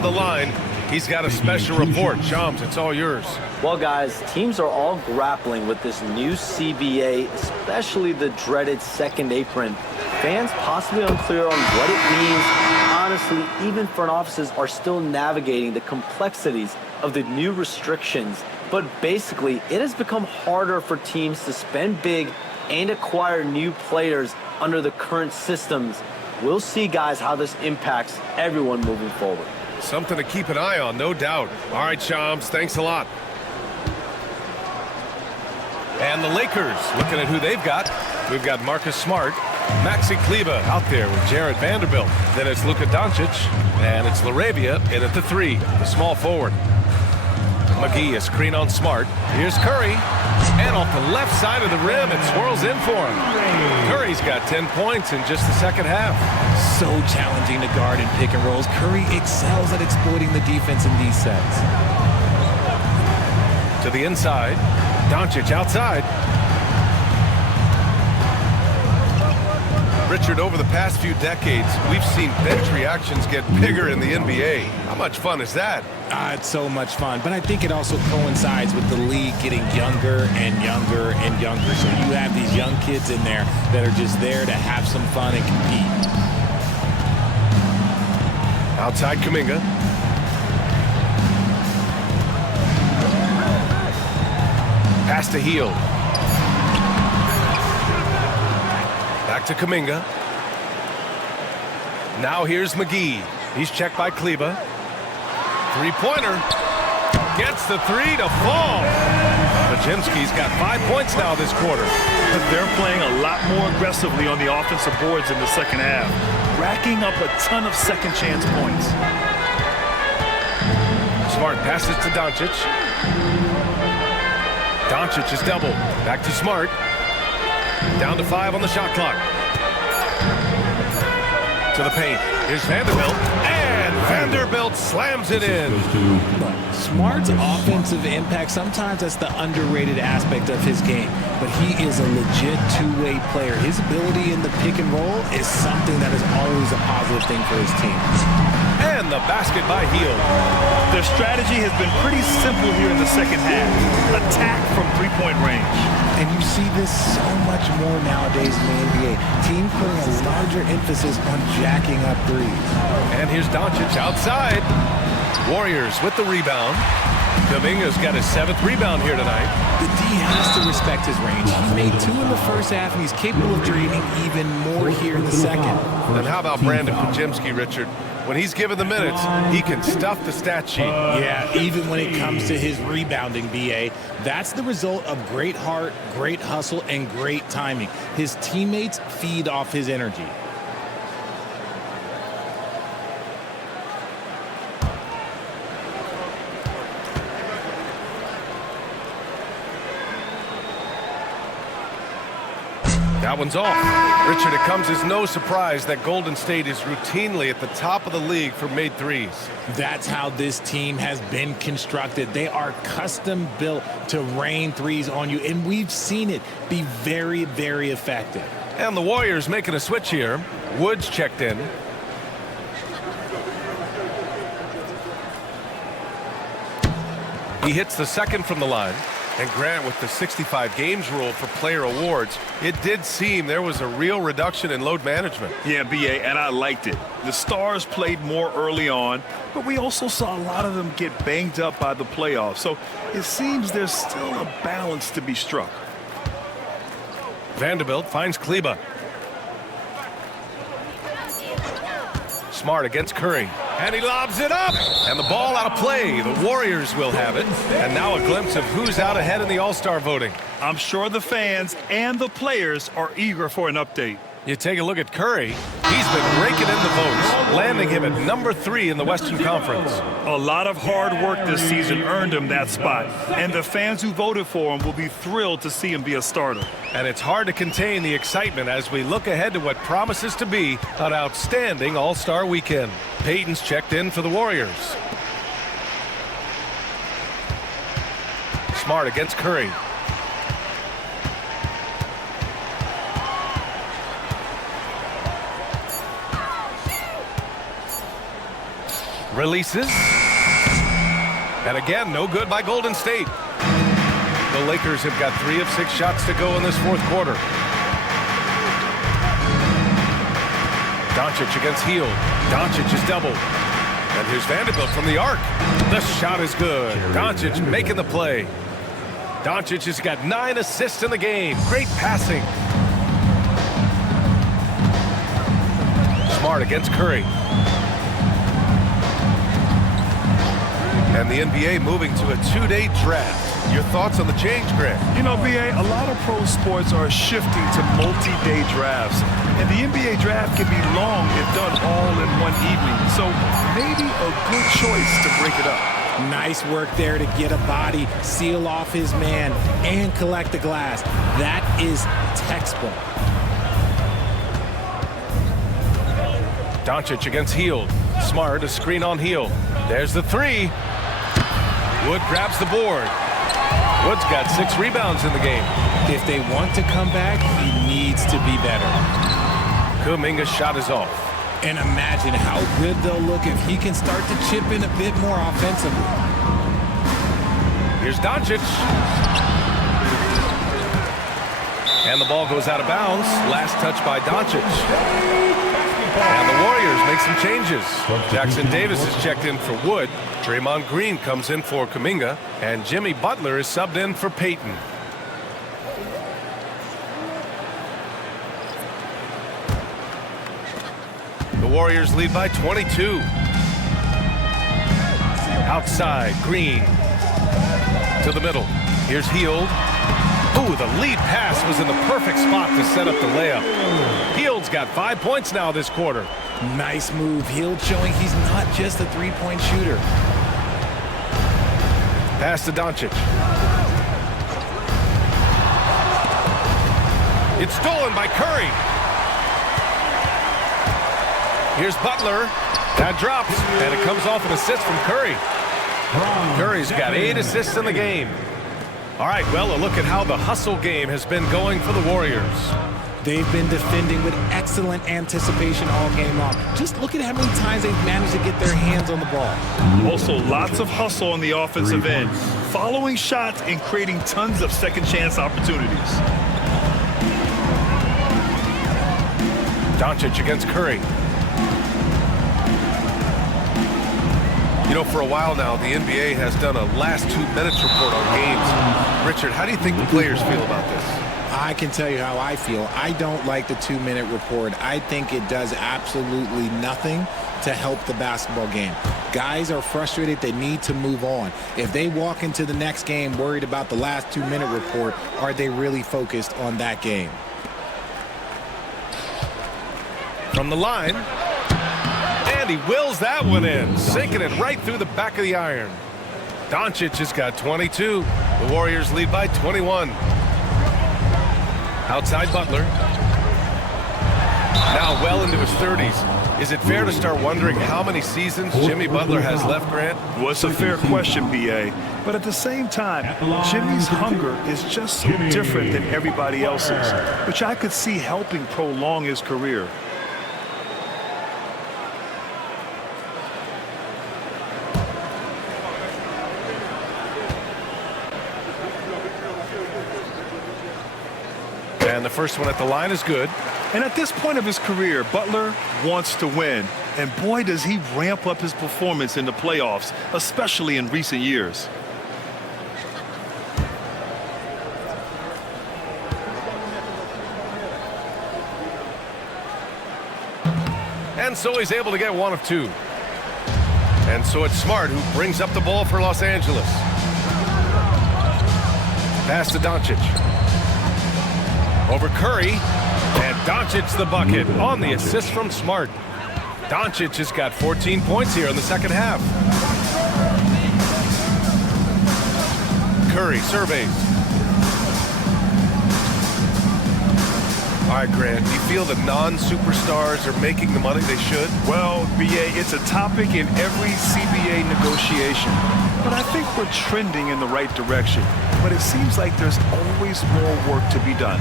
on the line. He's got a special report. Shams, it's all yours. Well, guys, teams are all grappling with this new CBA, especially the dreaded second apron. Fans possibly unclear on what it means. Honestly, even front offices are still navigating the complexities of the new restrictions. But basically, it has become harder for teams to spend big and acquire new players under the current systems. We'll see, guys, how this impacts everyone moving forward. Something to keep an eye on, no doubt. All right, Shams, thanks a lot. And the Lakers, looking at who they've got. We've got Marcus Smart, Maxi Kleber out there with Jared Vanderbilt. Then it's Luka Doncic, and it's LaRavia in at the 3, the small forward. McGee, a screen on Smart. Here's Curry, and off the left side of the rim, it swirls in for him. Curry's got 10 points in just the second half. So challenging to guard in pick and rolls. Curry excels at exploiting the defense in these sets. To the inside, Doncic outside. Richard, over the past few decades, we've seen bench reactions get bigger in the NBA. How much fun is that? It's so much fun, but I think it also coincides with the league getting younger and younger and younger. So you have these young kids in there that are just there to have some fun and compete. Outside Kuminga. Pass to Hield. Back to Kuminga. Now here's McGee. He's checked by Kleber. Three-pointer. Gets the 3 to fall. Podziemski's got 5 points now this quarter. They're playing a lot more aggressively on the offensive boards in the second half, racking up a ton of second chance points. Smart passes to Doncic. Doncic is doubled. Back to Smart. Down to 5 on the shot clock. To the paint. Here's Vanderbilt. And Vanderbilt slams it in. Smart's offensive impact, sometimes that's the underrated aspect of his game, but he is a legit two-way player. His ability in the pick and roll is something that is always a positive thing for his team. And the basket by Hield. Their strategy has been pretty simple here in the second half. Attack from three-point range. And you see this so much more nowadays in the NBA. Teams putting a larger emphasis on jacking up threes. And here's Doncic outside. Warriors with the rebound. Kuminga's got his 7th rebound here tonight. The D has to respect his range. He made 2 in the first half, and he's capable of draining even more here in the second. And how about Brandon Podziemski, Richard? When he's given the minutes, he can stuff the stat sheet. Yeah, even when it comes to his rebounding, B.A., that's the result of great heart, great hustle, and great timing. His teammates feed off his energy. That one's off. Richard, it comes as no surprise that Golden State is routinely at the top of the league for made threes. That's how this team has been constructed. They are custom built to rain threes on you, and we've seen it be very, very effective. And the Warriors making a switch here. Woods checked in. He hits the second from the line. And Grant, with the 65 games rule for player awards, it did seem there was a real reduction in load management. Yeah, B.A., and I liked it. The stars played more early on, but we also saw a lot of them get banged up by the playoffs. So it seems there's still a balance to be struck. Vanderbilt finds Kleber. Smart against Curry. And he lobs it up. And the ball out of play. The Warriors will have it. And now a glimpse of who's out ahead in the All-Star voting. I'm sure the fans and the players are eager for an update. You take a look at Curry. He's been raking in the votes, landing him at number 3 in the Western Conference. A lot of hard work this season earned him that spot, and the fans who voted for him will be thrilled to see him be a starter. And it's hard to contain the excitement as we look ahead to what promises to be an outstanding All-Star weekend. Payton's checked in for the Warriors. Smart against Curry. Releases. And again, no good by Golden State. The Lakers have got 3 of 6 shots to go in this fourth quarter. Doncic against Hield. Doncic is doubled. And here's Vanderbilt from the arc. The shot is good. Doncic making the play. Doncic has got 9 assists in the game. Great passing. Smart against Curry. And the NBA moving to a 2-day draft. Your thoughts on the change, Greg? You know, BA, a lot of pro sports are shifting to multi-day drafts. And the NBA draft can be long if done all in one evening. So maybe a good choice to break it up. Nice work there to get a body, seal off his man, and collect the glass. That is textbook. Doncic against Hield. Smart, a screen on Hield. There's the 3. Wood grabs the board. Wood's got 6 rebounds in the game. If they want to come back, he needs to be better. Kuminga's shot is off. And imagine how good they'll look if he can start to chip in a bit more offensively. Here's Doncic. And the ball goes out of bounds. Last touch by Doncic. And the Warriors make some changes. Jackson Davis is checked in for Wood. Draymond Green comes in for Kuminga. And Jimmy Butler is subbed in for Payton. The Warriors lead by 22. Outside, Green. To the middle. Here's Hield. Ooh, the lead pass was in the perfect spot to set up the layup. Hield's got 5 points now this quarter. Nice move. Hield showing he's not just a three-point shooter. Pass to Doncic. It's stolen by Curry. Here's Butler. That drops, and it comes off an assist from Curry. Curry's got 8 assists in the game. All right, well, a look at how the hustle game has been going for the Warriors. They've been defending with excellent anticipation all game long. Just look at how many times they've managed to get their hands on the ball. Also, lots of hustle on the offensive end. Following shots and creating tons of second chance opportunities. Doncic against Curry. You know, for a while now, the NBA has done a last 2 minutes report on games. Richard, how do you think the players feel about this? I can tell you how I feel. I don't like the 2-minute report. I think it does absolutely nothing to help the basketball game. Guys are frustrated. They need to move on. If they walk into the next game worried about the last 2-minute report, are they really focused on that game? From the line. And he wills that one in, sinking it right through the back of the iron. Doncic has got 22. The Warriors lead by 21. Outside Butler. Now well into his 30s. Is it fair to start wondering how many seasons Jimmy Butler has left, Grant? Well, it's a fair question, B.A. But at the same time, Jimmy's hunger is just so different than everybody else's, which I could see helping prolong his career. And the first one at the line is good. And at this point of his career, Butler wants to win. And boy, does he ramp up his performance in the playoffs, especially in recent years. And so he's able to get 1 of 2. And so it's Smart who brings up the ball for Los Angeles. Pass to Doncic. Over Curry, and Doncic the bucket on the assist from Smart. Doncic has got 14 points here in the second half. Curry surveys. All right, Grant, do you feel the non-superstars are making the money they should? Well, B.A., it's a topic in every CBA negotiation. But I think we're trending in the right direction. But it seems like there's always more work to be done.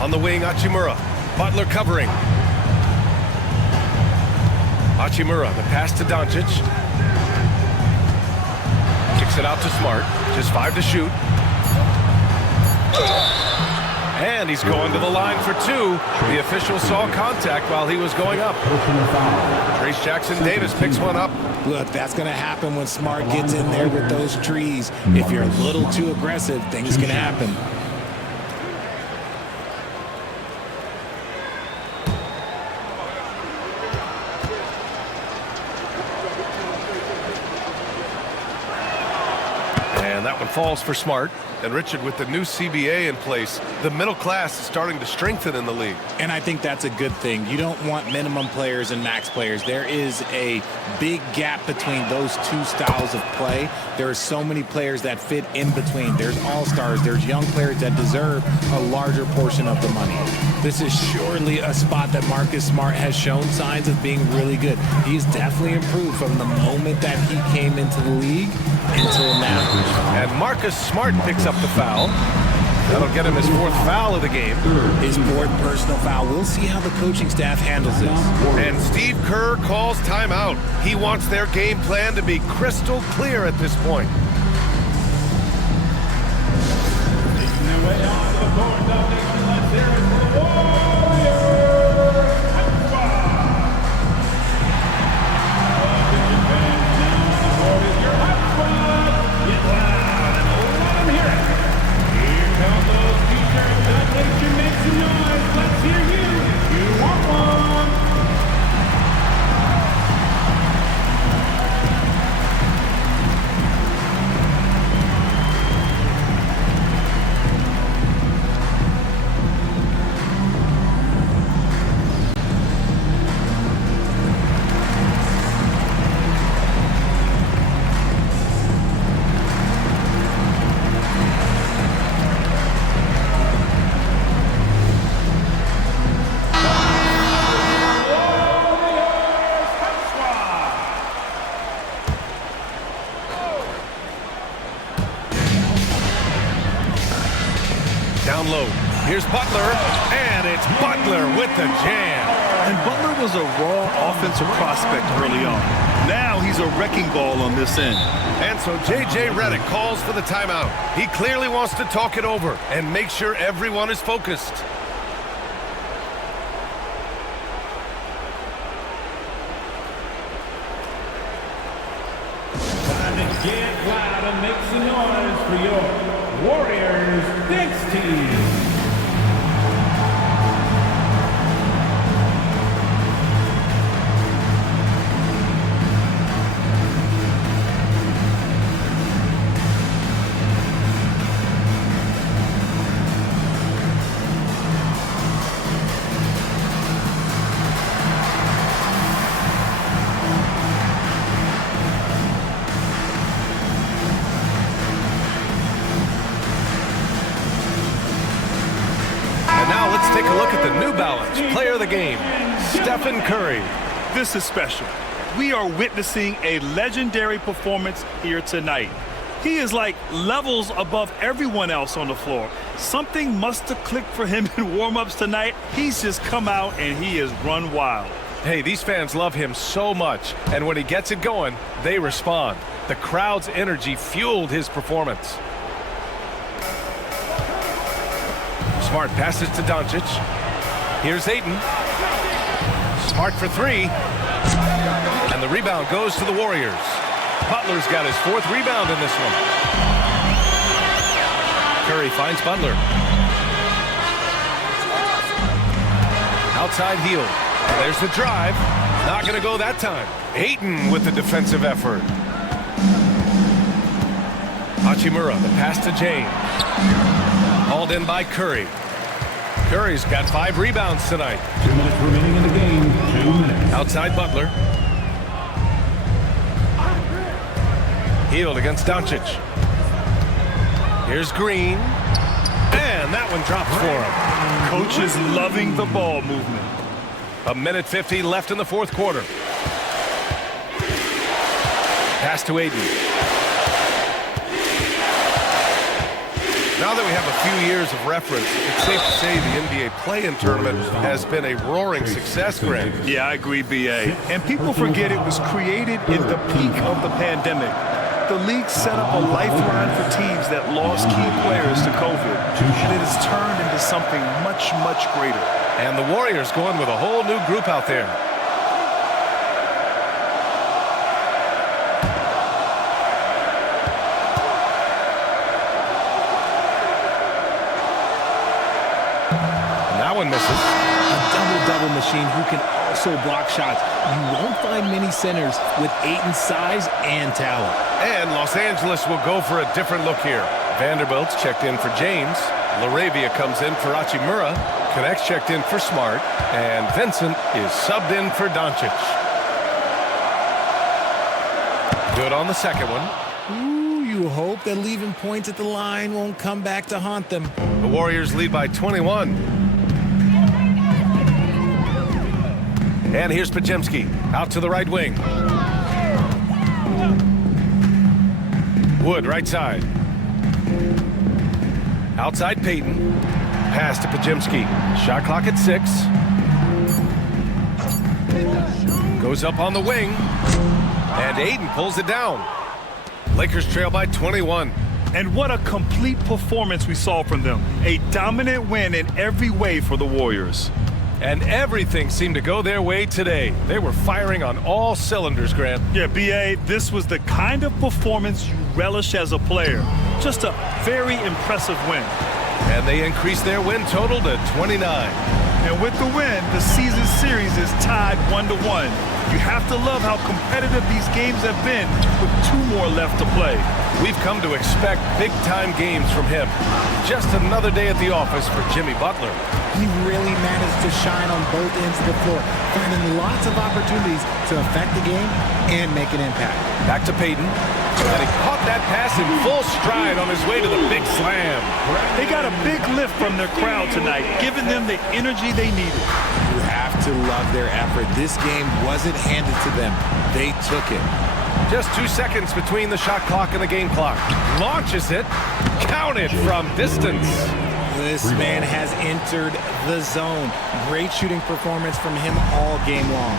On the wing, Hachimura. Butler covering. Hachimura, the pass to Doncic. Kicks it out to Smart. Just 5 to shoot. And he's going to the line for 2. The official saw contact while he was going up. Trace Jackson-Davis picks one up. Look, that's going to happen when Smart gets in there with those trees. If you're a little too aggressive, things can happen. And that one falls for Smart. And Richard, with the new CBA in place, the middle class is starting to strengthen in the league. And I think that's a good thing. You don't want minimum players and max players. There is a big gap between those two styles of play. There are so many players that fit in between. There's all-stars. There's young players that deserve a larger portion of the money. This is surely a spot that Marcus Smart has shown signs of being really good. He's definitely improved from the moment that he came into the league until now. And Marcus Smart picks up the foul. That'll get him his 4th foul of the game. His 4th personal foul. We'll see how the coaching staff handles this. And Steve Kerr calls timeout. He wants their game plan to be crystal clear at this point. Making their way on to the court. Let's hear it for the Warriors. Let's hear you if you want one. Down low. Here's Butler, and it's Butler with the jam. And Butler was a raw offensive prospect early on. Now he's a wrecking ball on this end. And so J.J. Redick calls for the timeout. He clearly wants to talk it over and make sure everyone is focused. Time to get loud and make some noise for your Warriors next team. Take a look at the New Balance player of the game, Stephen Curry. This is special. We are witnessing a legendary performance here tonight. He is like levels above everyone else on the floor. Something must have clicked for him in warm-ups tonight. He's just come out and he has run wild. Hey, these fans love him so much, and when he gets it going, they respond. The crowd's energy fueled his performance. Smart passes to Doncic. Here's Ayton. Smart for 3. And the rebound goes to the Warriors. Butler's got his 4th rebound in this one. Curry finds Butler. Outside heel. There's the drive. Not going to go that time. Ayton with the defensive effort. Hachimura, the pass to James. Hauled in by Curry. Curry's got 5 rebounds tonight. 2 minutes remaining in the game. 2 minutes. Outside Butler. Healed against Doncic. Here's Green. And that one drops for him. Coach is loving the ball movement. 1:50 left in the 4th quarter. Pass to Ayton. now that we have a few years of reference, it's safe to say the NBA play-in tournament has been a roaring success, Greg. Yeah, I agree, B.A. And people forget it was created in the peak of the pandemic. The league set up a lifeline for teams that lost key players to COVID, and it has turned into something much, much greater. And the Warriors going with a whole new group out there. That one misses. A double-double machine who can also block shots. You won't find many centers with Ayton's size and talent. And Los Angeles will go for a different look here. Vanderbilt's checked in for James. LaRavia comes in for Hachimura. Connect's checked in for Smart. And Vincent is subbed in for Doncic. Good on the second one. Ooh, you hope that leaving points at the line won't come back to haunt them. The Warriors lead by 21. And here's Podziemski out to the right wing. Wood right side. Outside Payton. Pass to Podziemski. Shot clock at 6. Goes up on the wing. And Ayton pulls it down. Lakers trail by 21. And what a complete performance we saw from them. A dominant win in every way for the Warriors. And everything seemed to go their way today. They were firing on all cylinders, Grant. Yeah, B.A., this was the kind of performance you relish as a player. Just a very impressive win. And they increased their win total to 29. And with the win, the season series is tied 1-1. You have to love how competitive these games have been with 2 more left to play. We've come to expect big-time games from him. Just another day at the office for Jimmy Butler. He really managed to shine on both ends of the floor, finding lots of opportunities to affect the game and make an impact. Back to Payton. And he caught that pass in full stride on his way to the big slam. They got a big lift from their crowd tonight, giving them the energy they needed. You have to love their effort. This game wasn't handed to them. They took it. Just 2 seconds between the shot clock and the game clock. Launches it. Counted from distance. This man has entered the zone. Great shooting performance from him all game long.